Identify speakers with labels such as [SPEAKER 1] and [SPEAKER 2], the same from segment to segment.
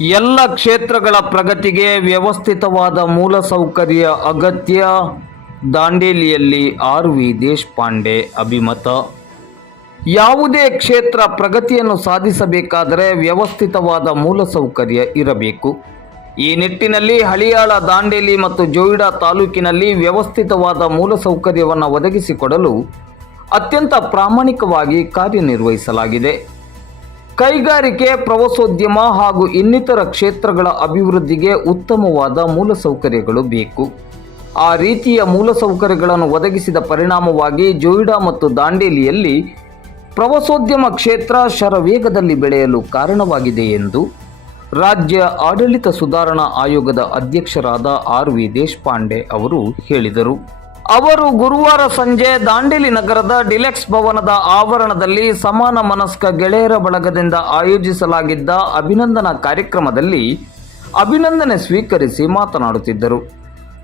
[SPEAKER 1] ಎಲ್ಲ ಕ್ಷೇತ್ರಗಳ ಪ್ರಗತಿಗೆ ವ್ಯವಸ್ಥಿತವಾದ ಮೂಲಸೌಕರ್ಯ ಅಗತ್ಯ. ದಾಂಡೇಲಿಯಲ್ಲಿ ಆರ್ ವಿ ದೇಶಪಾಂಡೆ ಅಭಿಮತ. ಯಾವುದೇ ಕ್ಷೇತ್ರ ಪ್ರಗತಿಯನ್ನು ಸಾಧಿಸಬೇಕಾದರೆ ವ್ಯವಸ್ಥಿತವಾದ ಮೂಲಸೌಕರ್ಯ ಇರಬೇಕು. ಈ ನಿಟ್ಟಿನಲ್ಲಿ ಹಳಿಯಾಳ, ದಾಂಡೇಲಿ ಮತ್ತು ಜೋಯಿಡಾ ತಾಲೂಕಿನಲ್ಲಿ ವ್ಯವಸ್ಥಿತವಾದ ಮೂಲಸೌಕರ್ಯವನ್ನು ಒದಗಿಸಿಕೊಡಲು ಅತ್ಯಂತ ಪ್ರಾಮಾಣಿಕವಾಗಿ ಕಾರ್ಯನಿರ್ವಹಿಸಲಾಗಿದೆ. ಕೈಗಾರಿಕೆ, ಪ್ರವಾಸೋದ್ಯಮ ಹಾಗೂ ಇನ್ನಿತರ ಕ್ಷೇತ್ರಗಳ ಅಭಿವೃದ್ಧಿಗೆ ಉತ್ತಮವಾದ ಮೂಲಸೌಕರ್ಯಗಳು ಬೇಕು. ಆ ರೀತಿಯ ಮೂಲಸೌಕರ್ಯಗಳನ್ನು ಒದಗಿಸಿದ ಪರಿಣಾಮವಾಗಿ ಜೋಯಿಡಾ ಮತ್ತು ದಾಂಡೇಲಿಯಲ್ಲಿ ಪ್ರವಾಸೋದ್ಯಮ ಕ್ಷೇತ್ರ ಶರವೇಗದಲ್ಲಿ ಬೆಳೆಯಲು ಕಾರಣವಾಗಿದೆ ಎಂದು ರಾಜ್ಯ ಆಡಳಿತ ಸುಧಾರಣಾ ಆಯೋಗದ ಅಧ್ಯಕ್ಷರಾದ ಆರ್ ವಿ ದೇಶಪಾಂಡೆ ಅವರು ಹೇಳಿದರು. ಅವರು ಗುರುವಾರ ಸಂಜೆ ದಾಂಡೇಲಿ ನಗರದ ಡಿಲೆಕ್ಸ್ ಭವನದ ಆವರಣದಲ್ಲಿ ಸಮಾನ ಮನಸ್ಕ ಗೆಳೆಯರ ಬಳಗದಿಂದ ಆಯೋಜಿಸಲಾಗಿದ್ದ ಅಭಿನಂದನಾ ಕಾರ್ಯಕ್ರಮದಲ್ಲಿ ಅಭಿನಂದನೆ ಸ್ವೀಕರಿಸಿ ಮಾತನಾಡುತ್ತಿದ್ದರು.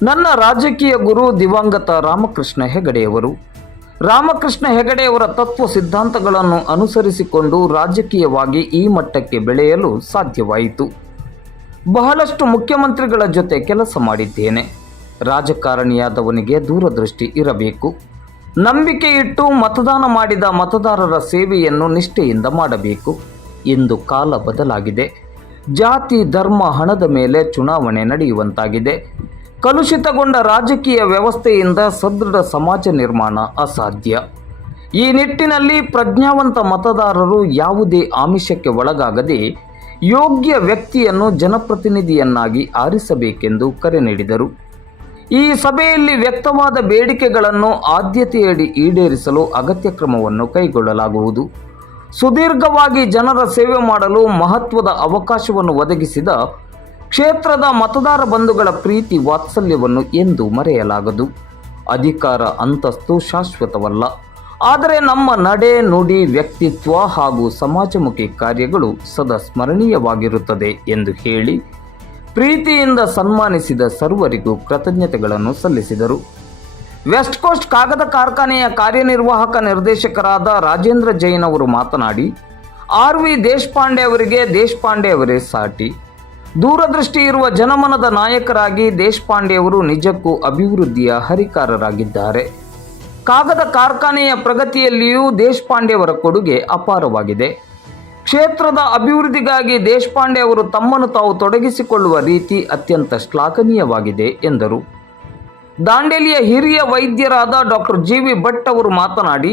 [SPEAKER 1] ನನ್ನ ರಾಜಕೀಯ ಗುರು ದಿವಂಗತ ರಾಮಕೃಷ್ಣ ಹೆಗಡೆಯವರು. ರಾಮಕೃಷ್ಣ ಹೆಗಡೆಯವರ ತತ್ವ ಸಿದ್ಧಾಂತಗಳನ್ನು ಅನುಸರಿಸಿಕೊಂಡು ರಾಜಕೀಯವಾಗಿ ಈ ಮಟ್ಟಕ್ಕೆ ಬೆಳೆಯಲು ಸಾಧ್ಯವಾಯಿತು. ಬಹಳಷ್ಟು ಮುಖ್ಯಮಂತ್ರಿಗಳ ಜೊತೆ ಕೆಲಸ ಮಾಡಿದ್ದೇನೆ. ರಾಜಕಾರಣಿಯಾದವನಿಗೆ ದೂರದೃಷ್ಟಿ ಇರಬೇಕು. ನಂಬಿಕೆ ಇಟ್ಟು ಮತದಾನ ಮಾಡಿದ ಮತದಾರರ ಸೇವೆಯನ್ನು ನಿಷ್ಠೆಯಿಂದ ಮಾಡಬೇಕು. ಇಂದು ಕಾಲ ಬದಲಾಗಿದೆ. ಜಾತಿ, ಧರ್ಮ, ಹಣದ ಮೇಲೆ ಚುನಾವಣೆ ನಡೆಯುವಂತಾಗಿದೆ. ಕಲುಷಿತಗೊಂಡ ರಾಜಕೀಯ ವ್ಯವಸ್ಥೆಯಿಂದ ಸದೃಢ ಸಮಾಜ ನಿರ್ಮಾಣ ಅಸಾಧ್ಯ. ಈ ನಿಟ್ಟಿನಲ್ಲಿ ಪ್ರಜ್ಞಾವಂತ ಮತದಾರರು ಯಾವುದೇ ಆಮಿಷಕ್ಕೆ ಒಳಗಾಗದೆ ಯೋಗ್ಯ ವ್ಯಕ್ತಿಯನ್ನು ಜನಪ್ರತಿನಿಧಿಯನ್ನಾಗಿ ಆರಿಸಬೇಕೆಂದು ಕರೆ ನೀಡಿದರು. ಈ ಸಭೆಯಲ್ಲಿ ವ್ಯಕ್ತವಾದ ಬೇಡಿಕೆಗಳನ್ನು ಆದ್ಯತೆಯಡಿ ಈಡೇರಿಸಲು ಅಗತ್ಯ ಕ್ರಮವನ್ನು ಕೈಗೊಳ್ಳಲಾಗುವುದು. ಸುದೀರ್ಘವಾಗಿ ಜನರ ಸೇವೆ ಮಾಡಲು ಮಹತ್ವದ ಅವಕಾಶವನ್ನು ಒದಗಿಸಿದ ಕ್ಷೇತ್ರದ ಮತದಾರ ಬಂಧುಗಳ ಪ್ರೀತಿ ವಾತ್ಸಲ್ಯವನ್ನು ಎಂದು ಮರೆಯಲಾಗದು. ಅಧಿಕಾರ ಅಂತಸ್ತು ಶಾಶ್ವತವಲ್ಲ. ಆದರೆ ನಮ್ಮ ನಡೆ ನುಡಿ ವ್ಯಕ್ತಿತ್ವ ಹಾಗೂ ಸಮಾಜಮುಖಿ ಕಾರ್ಯಗಳು ಸದಾ ಸ್ಮರಣೀಯವಾಗಿರುತ್ತದೆ ಎಂದು ಹೇಳಿ ಪ್ರೀತಿಯಿಂದ ಸನ್ಮಾನಿಸಿದ ಸರ್ವರಿಗೂ ಕೃತಜ್ಞತೆಗಳನ್ನು ಸಲ್ಲಿಸಿದರು. ವೆಸ್ಟ್ ಕೋಸ್ಟ್ ಕಾಗದ ಕಾರ್ಖಾನೆಯ ಕಾರ್ಯನಿರ್ವಾಹಕ ನಿರ್ದೇಶಕರಾದ ರಾಜೇಂದ್ರ ಜೈನ್ ಅವರು ಮಾತನಾಡಿ, ಆರ್ ವಿ ದೇಶಪಾಂಡೆ ಅವರಿಗೆ ದೇಶಪಾಂಡೆ ಅವರೇ ಸಾಟಿ. ದೂರದೃಷ್ಟಿ ಇರುವ ಜನಮನದ ನಾಯಕರಾಗಿ ದೇಶಪಾಂಡೆ ಅವರು ನಿಜಕ್ಕೂ ಅಭಿವೃದ್ಧಿಯ ಹರಿಕಾರರಾಗಿದ್ದಾರೆ. ಕಾಗದ ಕಾರ್ಖಾನೆಯ ಪ್ರಗತಿಯಲ್ಲಿಯೂ ದೇಶಪಾಂಡೆ ಅವರ ಕೊಡುಗೆ ಅಪಾರವಾಗಿದೆ. ಕ್ಷೇತ್ರದ ಅಭಿವೃದ್ಧಿಗಾಗಿ ದೇಶಪಾಂಡೆ ಅವರು ತಮ್ಮನ್ನು ತಾವು ತೊಡಗಿಸಿಕೊಳ್ಳುವ ರೀತಿ ಅತ್ಯಂತ ಶ್ಲಾಘನೀಯವಾಗಿದೆ, ಎಂದರು. ದಾಂಡೇಲಿಯ ಹಿರಿಯ ವೈದ್ಯರಾದ ಡಾಕ್ಟರ್ ಜಿ ವಿ ಭಟ್ ಅವರು ಮಾತನಾಡಿ,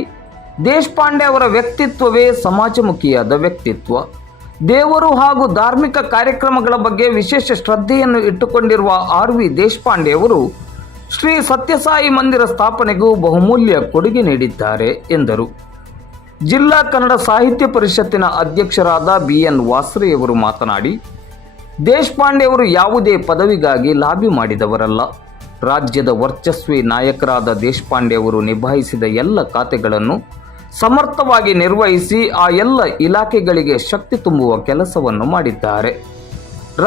[SPEAKER 1] ದೇಶಪಾಂಡೆ ಅವರ ವ್ಯಕ್ತಿತ್ವವೇ ಸಮಾಜಮುಖಿಯಾದ ವ್ಯಕ್ತಿತ್ವ. ದೇವರು ಹಾಗೂ ಧಾರ್ಮಿಕ ಕಾರ್ಯಕ್ರಮಗಳ ಬಗ್ಗೆ ವಿಶೇಷ ಶ್ರದ್ಧೆಯನ್ನು ಇಟ್ಟುಕೊಂಡಿರುವ ಆರ್ ವಿ ದೇಶಪಾಂಡೆ ಅವರು, ಶ್ರೀ ಸತ್ಯಸಾಯಿ ಮಂದಿರ ಸ್ಥಾಪನೆಗೂ ಬಹುಮೂಲ್ಯ ಕೊಡುಗೆ ನೀಡಿದ್ದಾರೆ, ಎಂದರು. ಜಿಲ್ಲಾ ಕನ್ನಡ ಸಾಹಿತ್ಯ ಪರಿಷತ್ತಿನ ಅಧ್ಯಕ್ಷರಾದ ಬಿ ಎನ್ ವಾಸ್ರೆಯವರು ಮಾತನಾಡಿ ದೇಶಪಾಂಡೆ ಅವರು ಯಾವುದೇ ಪದವಿಗಾಗಿ ಲಾಬಿ ಮಾಡಿದವರಲ್ಲ. ರಾಜ್ಯದ ವರ್ಚಸ್ವಿ ನಾಯಕರಾದ ದೇಶಪಾಂಡೆ ಅವರು ನಿಭಾಯಿಸಿದ ಎಲ್ಲ ಖಾತೆಗಳನ್ನು ಸಮರ್ಥವಾಗಿ ನಿರ್ವಹಿಸಿ ಆ ಎಲ್ಲ ಇಲಾಖೆಗಳಿಗೆ ಶಕ್ತಿ ತುಂಬುವ ಕೆಲಸವನ್ನು ಮಾಡಿದ್ದಾರೆ.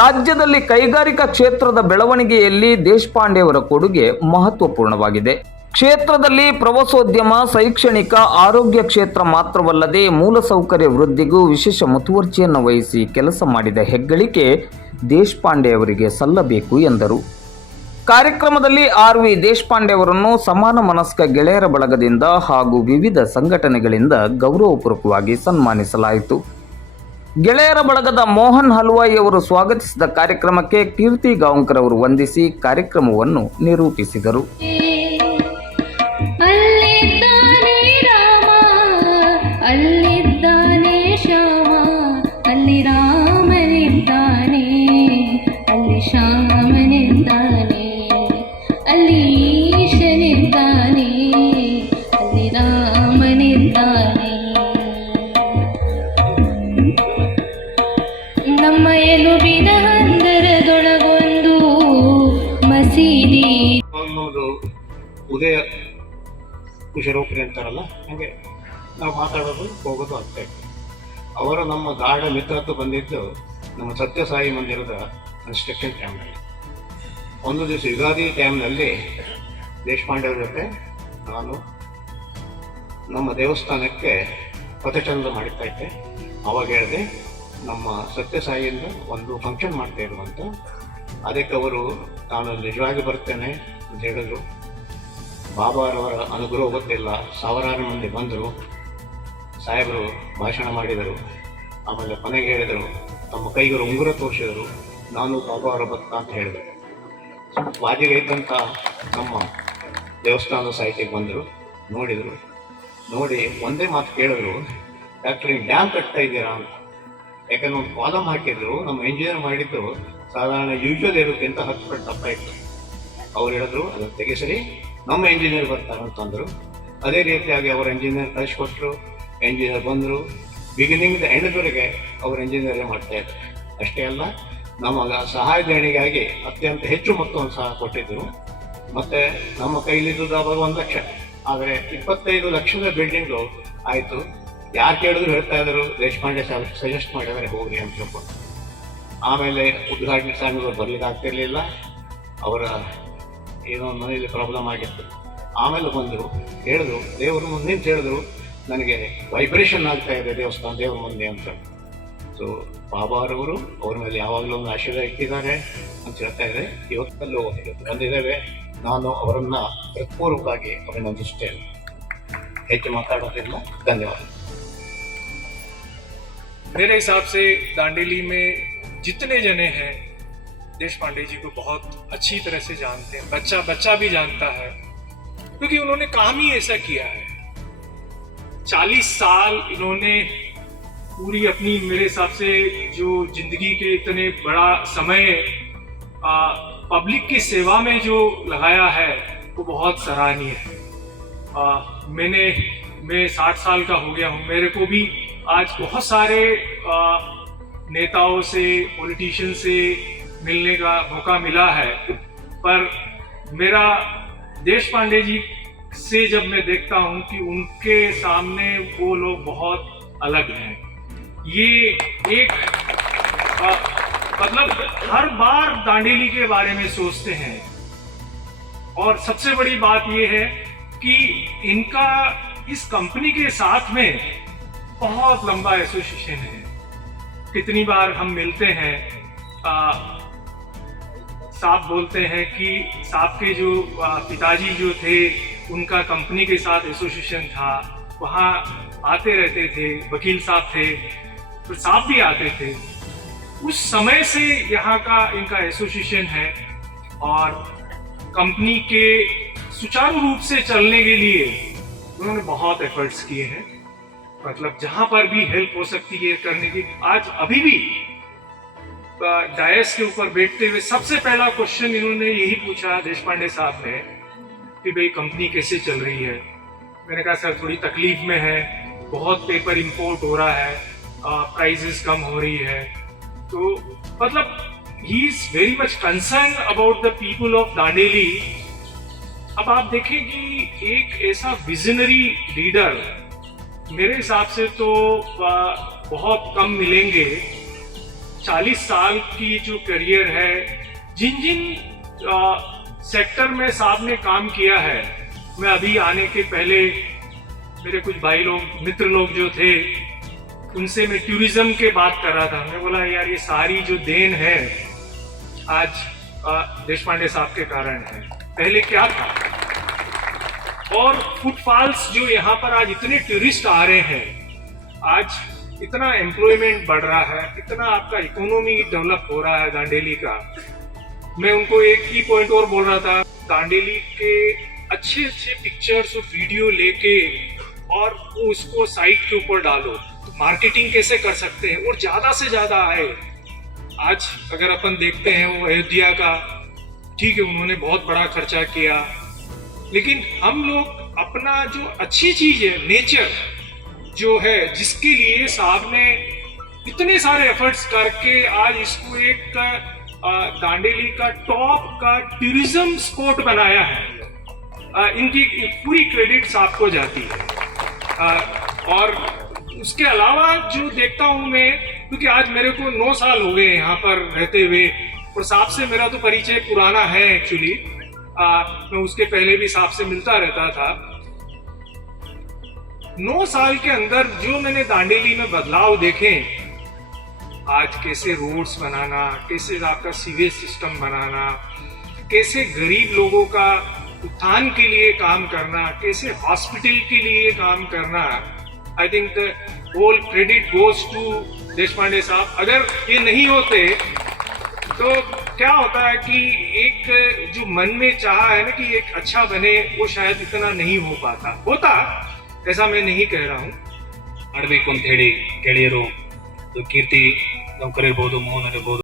[SPEAKER 1] ರಾಜ್ಯದಲ್ಲಿ ಕೈಗಾರಿಕಾ ಕ್ಷೇತ್ರದ ಬೆಳವಣಿಗೆಯಲ್ಲಿ ದೇಶಪಾಂಡೆಯವರ ಕೊಡುಗೆ ಮಹತ್ವಪೂರ್ಣವಾಗಿದೆ. ಕ್ಷೇತ್ರದಲ್ಲಿ ಪ್ರವಾಸೋದ್ಯಮ, ಶೈಕ್ಷಣಿಕ ಆರೋಗ್ಯ ಕ್ಷೇತ್ರ ಮಾತ್ರವಲ್ಲದೆ ಮೂಲಸೌಕರ್ಯ ವೃದ್ಧಿಗೂ ವಿಶೇಷ ಮುತುವರ್ಜಿಯನ್ನು ವಹಿಸಿ ಕೆಲಸ ಮಾಡಿದ ಹೆಗ್ಗಳಿಕೆ ದೇಶಪಾಂಡೆ ಅವರಿಗೆ ಸಲ್ಲಬೇಕು ಎಂದರು. ಕಾರ್ಯಕ್ರಮದಲ್ಲಿ ಆರ್ ವಿ ದೇಶಪಾಂಡೆ ಅವರನ್ನು ಸಮಾನ ಮನಸ್ಕ ಗೆಳೆಯರ ಬಳಗದಿಂದ ಹಾಗೂ ವಿವಿಧ ಸಂಘಟನೆಗಳಿಂದ ಗೌರವಪೂರ್ವಕವಾಗಿ ಸನ್ಮಾನಿಸಲಾಯಿತು. ಗೆಳೆಯರ ಬಳಗದ ಮೋಹನ್ ಹಲ್ವಾಯಿ ಅವರು ಸ್ವಾಗತಿಸಿದ ಕಾರ್ಯಕ್ರಮಕ್ಕೆ ಕೀರ್ತಿ ಗಾಂವ್ಕರ್ ಅವರು ವಂದಿಸಿ ಕಾರ್ಯಕ್ರಮವನ್ನು ನಿರೂಪಿಸಿದರು.
[SPEAKER 2] ನಮ್ಮ ಎಲುಬಿನ ಹಂದರದೊಳಗೊಂದು ಮಸೀದಿ.
[SPEAKER 3] ಉದಯ ಕುಶರೋಪರಿ ಅಂತಾರಲ್ಲ, ಹಾಗೆ ನಾವು ಮಾತಾಡೋದು, ಹೋಗೋದು ಆಗ್ತಾ ಇತ್ತು. ಅವರು ನಮ್ಮ ಗಾಢ ಮಿತ್ರತ್ವ ಬಂದಿದ್ದು ನಮ್ಮ ಸತ್ಯಸಾಯಿ ಮಂದಿರದ ಕನ್ಸ್ಟ್ರಕ್ಷನ್ ಟೈಮ್ನಲ್ಲಿ ಒಂದು ದಿವಸ ಯುಗಾದಿ ಟೈಮ್ನಲ್ಲಿ ದೇಶಪಾಂಡೆ ಜೊತೆ ನಾನು ನಮ್ಮ ದೇವಸ್ಥಾನಕ್ಕೆ ಪಥಚಂದ್ರ ಮಾಡ್ತಾ ಇದ್ದೆ. ಅವಾಗ ಹೇಳಿದೆ ನಮ್ಮ ಸತ್ಯಸಾಯಿಯಿಂದ ಒಂದು ಫಂಕ್ಷನ್ ಮಾಡ್ತಾ ಇರುವಂತ. ಅದಕ್ಕೆ ಅವರು ತಾನು ನಿಜವಾಗಿ ಬರ್ತೇನೆ ಅಂತ ಹೇಳಿದ್ರು. ಬಾಬಾರವರ ಅನುಗ್ರಹ ಗೊತ್ತಿಲ್ಲ. ಸಾವಿರಾರು ಮಂದಿ ಬಂದರು. ಸಾಹೇಬರು ಭಾಷಣ ಮಾಡಿದರು. ಆಮೇಲೆ ಕೊನೆಗೆ ಹೇಳಿದರು, ತಮ್ಮ ಕೈಗೆ ಉಂಗುರ ತೋರಿಸಿದರು. ನಾನು ಬಾಬಾವರ ಭಕ್ತ ಅಂತ ಹೇಳಿದರು ಬಾಜಿಗೆ ಇದ್ದಂಥ ನಮ್ಮ ದೇವಸ್ಥಾನದ ಸಾಹಿತ್ಯಕ್ಕೆ ಬಂದರು, ನೋಡಿದರು. ನೋಡಿ, ಒಂದೇ ಮಾತು ಕೇಳಿದ್ರು, ಡಾಕ್ಟರ್ ಡ್ಯಾಮ್ ಕಟ್ತಾ ಇದ್ದೀರಾ ಅಂತ. ಯಾಕಂದ್ರೆ ಒಂದು ಕಾಲಮ್ ಹಾಕಿದ್ರು ನಮ್ಮ ಇಂಜಿನಿಯರ್ ಮಾಡಿದ್ದು, ಸಾಧಾರಣ ಯೂಶ್ವಲ್ ಇರೋಕ್ಕಿಂತ ಹತ್ತು ಪಟ್ಟು ದಪ್ಪ ಇತ್ತು. ಅವ್ರು ಹೇಳಿದ್ರು ಅದನ್ನು ತೆಗೆಸರಿ ನಮ್ಮ ಇಂಜಿನಿಯರ್ ಬರ್ತಾರೆ ಅಂತಂದ್ರು ಅದೇ ರೀತಿಯಾಗಿ ಅವ್ರ ಇಂಜಿನಿಯರ್ ಕಳಿಸ್ಕೊಟ್ರು ಇಂಜಿನಿಯರ್ ಬಂದರು. ಬಿಗಿನಿಂಗ್ ಎಂಡ್ವರೆಗೆ ಅವ್ರ ಇಂಜಿನಿಯರೇ ಮಾಡ್ತಾ ಇದ್ರು. ಅಷ್ಟೇ ಅಲ್ಲ, ನಮಗೆ ಸಹಾಯ ದೇಣಿಗೆಯಾಗಿ ಅತ್ಯಂತ ಹೆಚ್ಚು ಮೊತ್ತವನ್ನು ಸಹ ಕೊಟ್ಟಿದ್ದರು ಮತ್ತೆ ನಮ್ಮ ಕೈಲಿದ್ದುದು ಅವಾಗ ಒಂದು ಲಕ್ಷ. ಆದರೆ ಇಪ್ಪತ್ತೈದು ಲಕ್ಷದ ಬಿಲ್ಡಿಂಗು ಆಯಿತು. ಯಾರು ಕೇಳಿದ್ರು ಹೇಳ್ತಾ ಇದ್ರು, ದೇಶಪಾಂಡೆ ಸಾಹೇಬ್ ಸಜೆಸ್ಟ್ ಮಾಡಿದರೆ ಹೋಗಿ ಅಂತ ಹೇಳ್ಕೊಂಡು ಆಮೇಲೆ ಉದ್ಘಾಟನೆ ಸ್ವಾಮಿಗಳು ಬರ್ಲಿಕ್ಕೆ ಆಗ್ತಿರ್ಲಿಲ್ಲ. ಅವರ ಏನೋ ಮನೇಲಿ ಪ್ರಾಬ್ಲಮ್ ಆಗಿತ್ತು. ಆಮೇಲೆ ಬಂದರು, ಹೇಳಿದ್ರು, ದೇವರು ಮುಂದೆ ಹೇಳಿದ್ರು, ನನಗೆ ವೈಬ್ರೇಷನ್ ಆಗ್ತಾ ಇದೆ, ದೇವಸ್ಥಾನ ದೇವ್ರ ಮುಂದೆ ಅಂತ. ಸೊ ಬಾಬಾರವರು ಅವ್ರ ಮೇಲೆ ಯಾವಾಗಲೂ ಒಂದು ಆಶೀರ್ವಾದ ಇಟ್ಟಿದ್ದಾರೆ ಅಂತ ಹೇಳ್ತಾ ಇದ್ದಾರೆ. ಇವತ್ತಲ್ಲೂ ಇವತ್ತು ಬಂದಿದ್ದೇವೆ. ನಾನು ಅವರನ್ನು ಹೃತ್ಪೂರ್ವಕವಾಗಿ ಅಭಿನಂದಿಸುತ್ತೇನೆ. ಹೆಚ್ಚು ಮಾತಾಡೋದಿಲ್ಲ ಧನ್ಯವಾದ.
[SPEAKER 4] मेरे हिसाब से दांडेली में जितने जने हैं देश पांडे जी को बहुत अच्छी तरह से जानते हैं बच्चा बच्चा भी जानता है क्योंकि उन्होंने काम ही ऐसा किया है। चालीस साल इन्होंने पूरी अपनी मेरे हिसाब से जो ज़िंदगी के इतने बड़ा समय आ, पब्लिक की सेवा में जो लगाया है वो बहुत सराहनीय है। आ, मैंने मैं साठ साल का हो गया हूँ मेरे को भी आज बहुत सारे नेताओं से पॉलिटिशियन से मिलने का मौका मिला है। पर मेरा देश पांडे जी से जब मैं देखता हूँ कि उनके सामने वो लोग बहुत अलग हैं, ये एक मतलब हर बार दांडेली के बारे में सोचते हैं। और सबसे बड़ी बात यह है कि इनका, इस कंपनी के साथ में बहुत लंबा एसोसिएशन है। कितनी बार हम मिलते हैं साहब बोलते हैं कि साहब के जो पिताजी जो थे, उनका कंपनी के साथ एसोसिएशन था। वहाँ आते रहते थे, वकील साहब थे तो साहब भी आते थे। उस समय से यहाँ का इनका एसोसिएशन है और कंपनी के सुचारू रूप से चलने के लिए उन्होंने बहुत एफर्ट्स किए हैं। मतलब जहाँ पर भी हेल्प हो सकती है करने की। आज अभी भी डायस के ऊपर बैठते हुए सबसे पहला क्वेश्चन इन्होंने यही पूछा देश पांडे साहब ने कि भाई कंपनी कैसे चल रही है? मैंने कहा, सर, थोड़ी तकलीफ़ में है, बहुत पेपर इंपोर्ट हो रहा है प्राइजेस कम हो रही है। तो मतलब he is very much concern about the people of Dandeli अब आप देखें कि एक ऐसा विजनरी लीडर मेरे हिसाब से तो बहुत कम मिलेंगे। 40 साल की जो करियर है जिन जिन आ, सेक्टर में साहब ने काम किया है मैं अभी आने के पहले मेरे कुछ भाई लोग मित्र लोग जो थे उनसे मैं टूरिज़्म के बात कर रहा था। मैं बोला यार ये सारी जो देन है आज देश पांडे साहब के कारण है। पहले क्या था? और फुटफॉल्स जो यहाँ पर आज इतने टूरिस्ट आ रहे हैं, आज इतना एम्प्लॉयमेंट बढ़ रहा है, इतना आपका इकोनॉमी डेवलप हो रहा है दांडेली का। मैं उनको एक ही पॉइंट और बोल रहा था दांडेली के अच्छे अच्छे पिक्चर्स और वीडियो लेके और उसको साइट के ऊपर डालो। तो मार्केटिंग कैसे कर सकते हैं? और ज़्यादा से ज़्यादा आए। आज अगर अपन देखते हैं वो अयोध्या का, ठीक है, उन्होंने बहुत बड़ा खर्चा किया। लेकिन हम लोग अपना जो अच्छी चीज़ है नेचर जो है, जिसके लिए साहब ने इतने सारे एफर्ट्स करके आज इसको एक दांडेली का टॉप का टूरिज़्म स्पॉट बनाया है। इनकी पूरी क्रेडिट्स आपको जाती है। और उसके अलावा जो देखता हूँ मैं, क्योंकि आज मेरे को नौ साल हो गए यहाँ पर रहते हुए और साहब से मेरा तो परिचय पुराना है एक्चुअली मैं उसके पहले भी साहब से मिलता रहता था। नौ साल के अंदर जो मैंने दांडेली में बदलाव देखे, आज कैसे रोड्स बनाना, कैसे आपका सीवेज सिस्टम बनाना, कैसे गरीब लोगों का उत्थान के लिए काम करना, कैसे हॉस्पिटल के लिए काम करना I think whole credit goes to Deshpande साहब। अगर ये नहीं होते तो क्या होता है कि एक जो मन में चाह है ना कि एक अच्छा बने वो शायद इतना नहीं हो पाता होता ऐसा मैं नहीं कह रहा हूँ
[SPEAKER 5] ಮಾಡಬೇಕು ಅಂತ ಹೇಳಿ ಗೆಳೆಯರು ಇದು ಕೀರ್ತಿ ನೌಕರ್ ಇರ್ಬೋದು ಮೋಹನ್ ಇರ್ಬೋದು